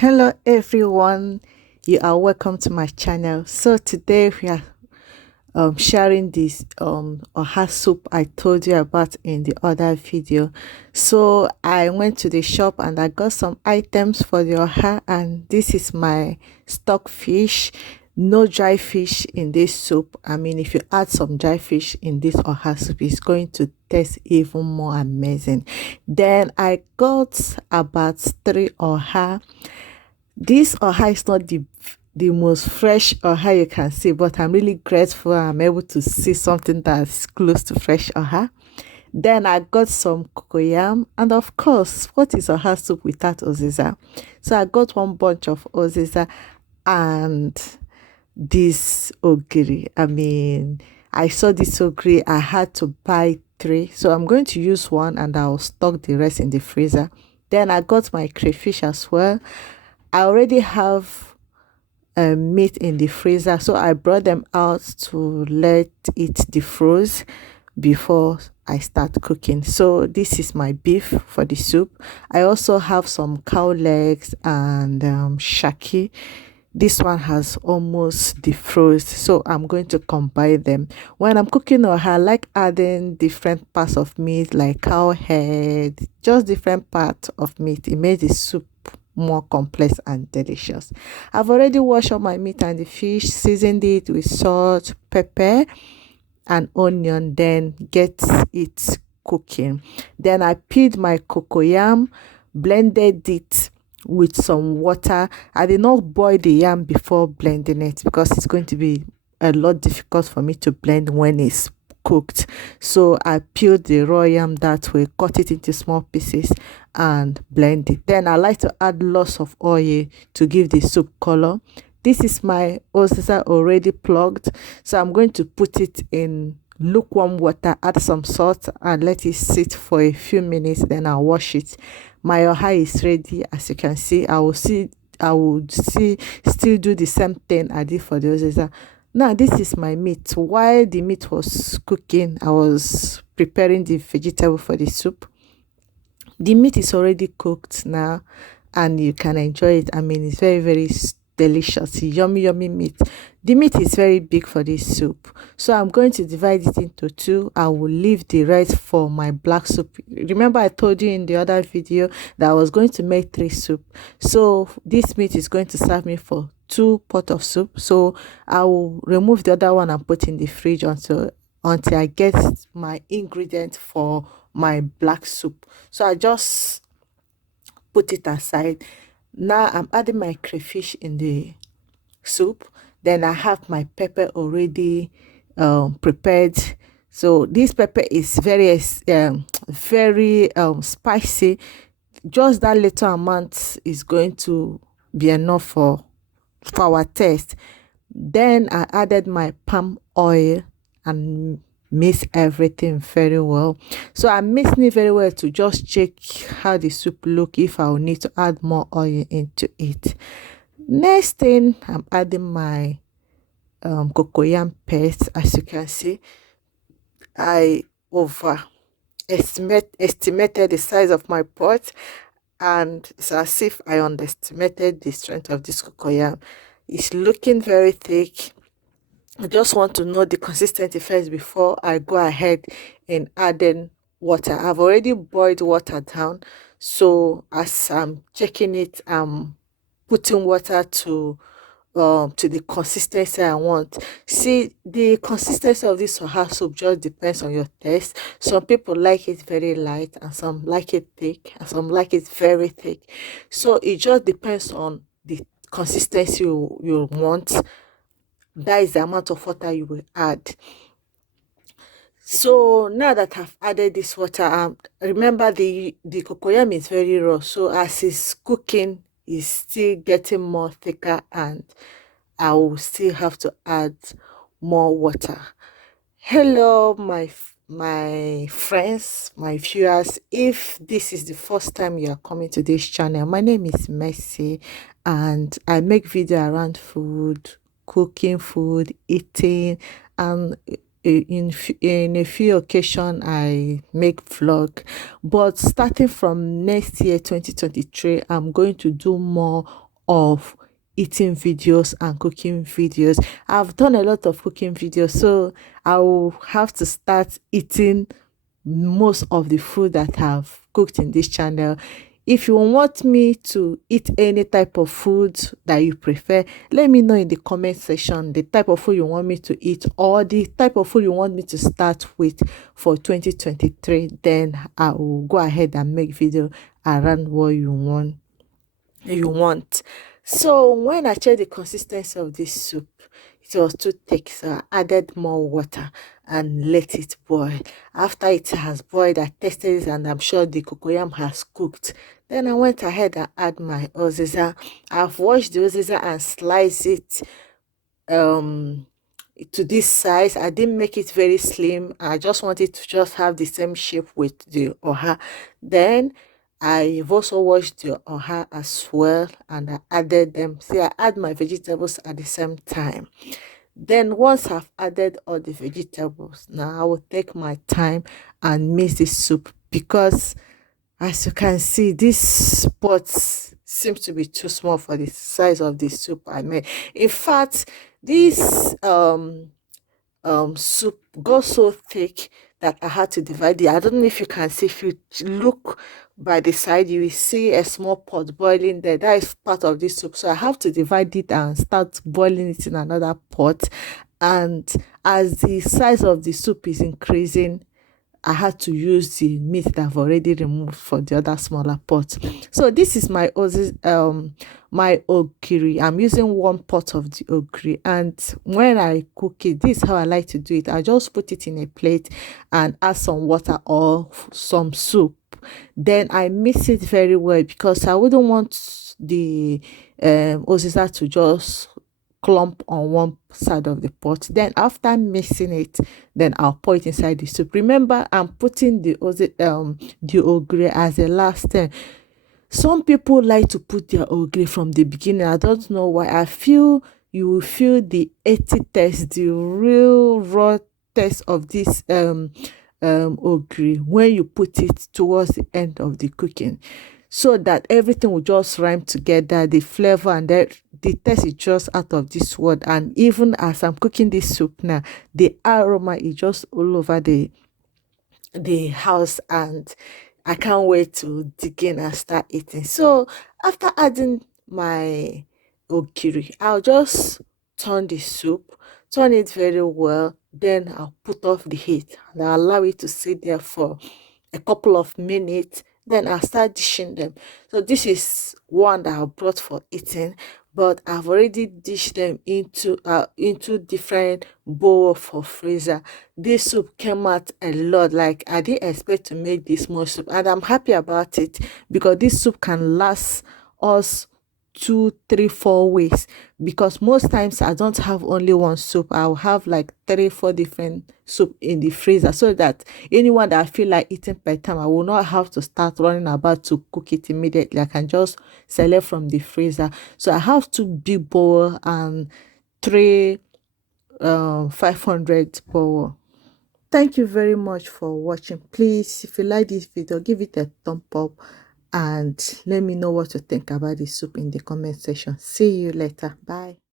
Hello everyone, you are welcome to my channel. So today we are sharing this oha soup I told you about in the other video. So I went to the shop and I got some items for the oha, and this is my stock fish. No dry fish in this soup. I mean, if you add some dry fish in this oha soup, it's going to taste even more amazing. Then I got about 3 oha. This oha is not the most fresh oha you can see, but I'm really grateful I'm able to see something that's close to fresh oha. Then I got some cocoyam, and of course, what is oha soup without oziza? So I got one bunch of oziza and this ogiri. I mean, I saw this ogiri, I had to buy 3, so I'm going to use one and I'll stock the rest in the freezer. Then I got my crayfish as well. I already have meat in the freezer, so I brought them out to let it defroze before I start cooking. So this is my beef for the soup. I also have some cow legs and shaki. This one has almost defrosed, so I'm going to combine them. When I'm cooking oha, I like adding different parts of meat like cow head, just different parts of meat. It makes the soup more complex and delicious. I've already washed up my meat and the fish, seasoned it with salt, pepper and onion, then get it cooking. Then I peeled my cocoyam, blended it with some water. I did not boil the yam before blending it because it's going to be a lot difficult for me to blend when it's cooked. So I peeled the raw yam that way, cut it into small pieces and blend it. Then I like to add lots of oil to give the soup color. This is my oziza already plugged, so I'm going to put it in lukewarm water, add some salt and let it sit for a few minutes, then I'll wash it. My oha is ready. As you can see, I will still do the same thing I did for the oziza. Now this is my meat. While the meat was cooking, I was preparing the vegetable for the soup. The meat is already cooked now and you can enjoy it. I mean, it's very delicious, yummy meat. The meat is very big for this soup, so I'm going to divide it into 2. I will leave the rest for my black soup. Remember I told you in the other video that I was going to make 3 soup, so this meat is going to serve me for 2 pot of soup. So I will remove the other one and put in the fridge until I get my ingredient for my black soup. So I just put it aside. Now I'm adding my crayfish in the soup. Then I have my pepper already prepared. So this pepper is very spicy. Just that little amount is going to be enough for our taste. Then I added my palm oil and mix everything very well. So I'm mixing it very well to just check how the soup look, if I will need to add more oil into it. Next thing, I'm adding my cocoyam paste. As you can see, I estimated the size of my pot, and it's as if I underestimated the strength of this cocoyam. It's looking very thick. I just want to know the consistency first before I go ahead in adding water. I've already boiled water down, so as I'm checking it, I'm putting water to the consistency I want. See, the consistency of this oha soup just depends on your taste. Some people like it very light, and some like it thick, and some like it very thick. So it just depends on the consistency you want. That is the amount of water you will add. So now that I've added this water, remember the cocoyam is very raw, so as it's cooking, it's still getting more thicker, and I will still have to add more water. Hello my friends, my viewers. If this is the first time you are coming to this channel, my name is Mercy and I make video around food, cooking food, eating, and in a few occasions I make vlog. But starting from next year 2023, I'm going to do more of eating videos and cooking videos. I've done a lot of cooking videos, so I will have to start eating most of the food that I've cooked in this channel. If you want me to eat any type of food that you prefer, let me know in the comment section the type of food you want me to eat, or the type of food you want me to start with for 2023. Then I will go ahead and make video around what you want. So when I checked the consistency of this soup, it was too thick, so I added more water and let it boil. After it has boiled, I tested it and I'm sure the cocoyam has cooked. Then I went ahead and add my oziza. I've washed the oziza and sliced it um to this size. I didn't make it very slim. I just wanted to just have the same shape with the oha. Then I've also washed the oha as well, and I added them. See, I add my vegetables at the same time. Then once I've added all the vegetables, now I will take my time and mix the soup, because as you can see, this pot seems to be too small for the size of the soup I made. In fact, this soup got so thick that I had to divide it. I don't know if you can see. If you look by the side, you will see a small pot boiling there. That is part of this soup, so I have to divide it and start boiling it in another pot. And as the size of the soup is increasing, I had to use the meat that I've already removed for the other smaller pot. So this is my my ogiri. I'm using one pot of the ogiri, and when I cook it, this is how I like to do it. I just put it in a plate and add some water or some soup. Then I mix it very well, because I wouldn't want the oziza to just clump on one side of the pot. Then after mixing it, then I'll pour it inside the soup. Remember, I'm putting the ogiri as a last thing. Some people like to put their ogiri from the beginning. I don't know why. I feel you will feel the earthy taste, the real raw taste of this ogiri when you put it towards the end of the cooking, so that everything will just rhyme together. The flavor and the taste is just out of this world. And even as I'm cooking this soup now, the aroma is just all over the house, and I can't wait to dig in and start eating. So after adding my ogiri, I'll just turn the soup, turn it very well. Then I'll put off the heat and I'll allow it to sit there for a couple of minutes. Then I'll start dishing them. So this is one that I brought for eating, but I've already dished them into different bowl for freezer. This soup came out a lot. Like, I didn't expect to make this much soup, and I'm happy about it, because this soup can last us 2, 3, 4 weeks, because most times I don't have only one soup. I'll have like 3, 4 different soup in the freezer, so that anyone that I feel like eating per time, I will not have to start running about to cook it immediately. I can just select from the freezer. So I have 2 big bowl and 3 500 bowl. Thank you very much for watching. Please, if you like this video, give it a thumb up and let me know what you think about the soup in the comment section. See you later. Bye.